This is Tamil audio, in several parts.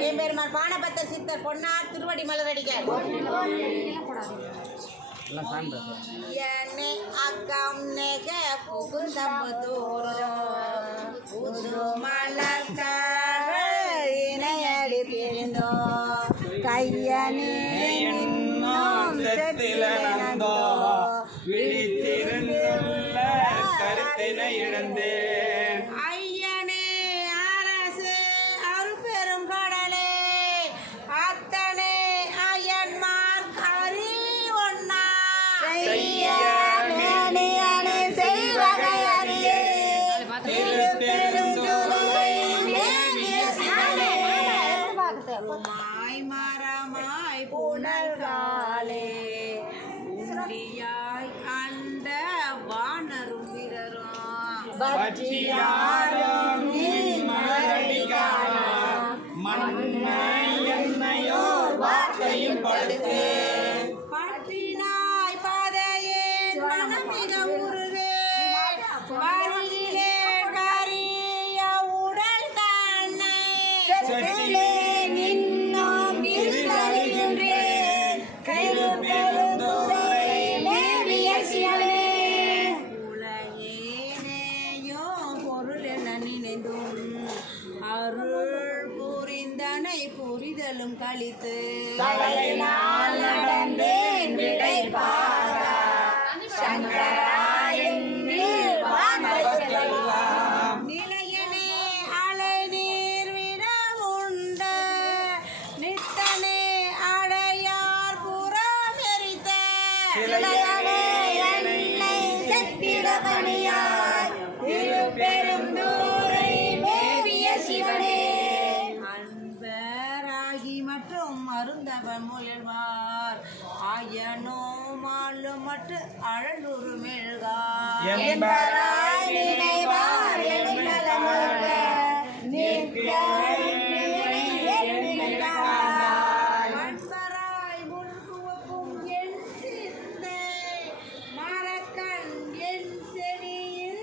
என் பெருமான் பானபத்த சித்தர் பொன்னார் திருவடி மலரடிகள் என்னை அக்கம் நெக புகுந்தம்பு கையனே கருத்தினை இழந்தே Santiago. கழிதலும் கழித்து கவலையினால் நடந்தேன் விடை பாரா. சங்கரா என்னில் வாங்கலாம் நிலையனே அலைநீர் நித்தனே அடையார் புறம் முயல்வார். ஆயனோ மாலு மட்டு அழலுரு மறக்கண் என் செடியில்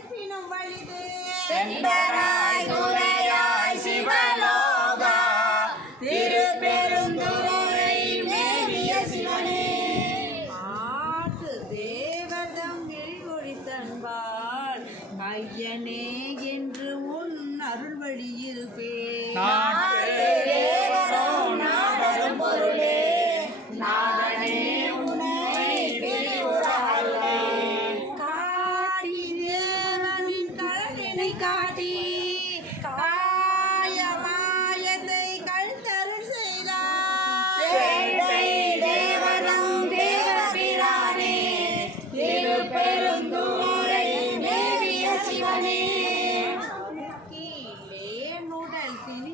DNA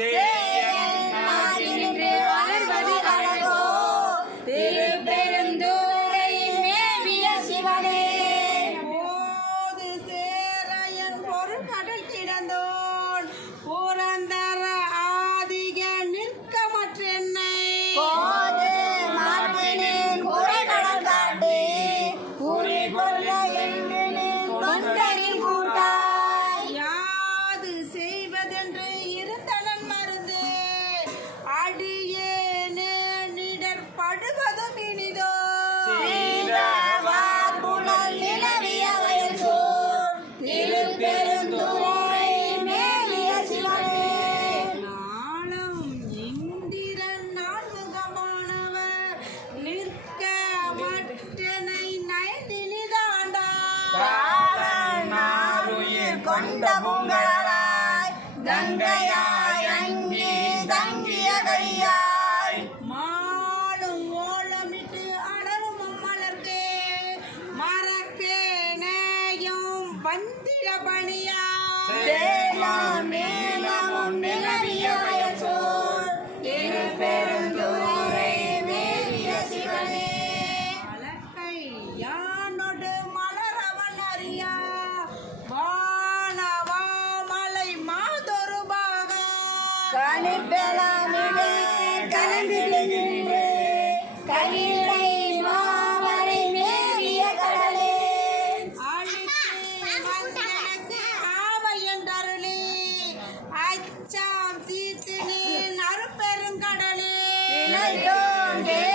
Sí. sí. சேலம் நீலமும் நிலவிய They come,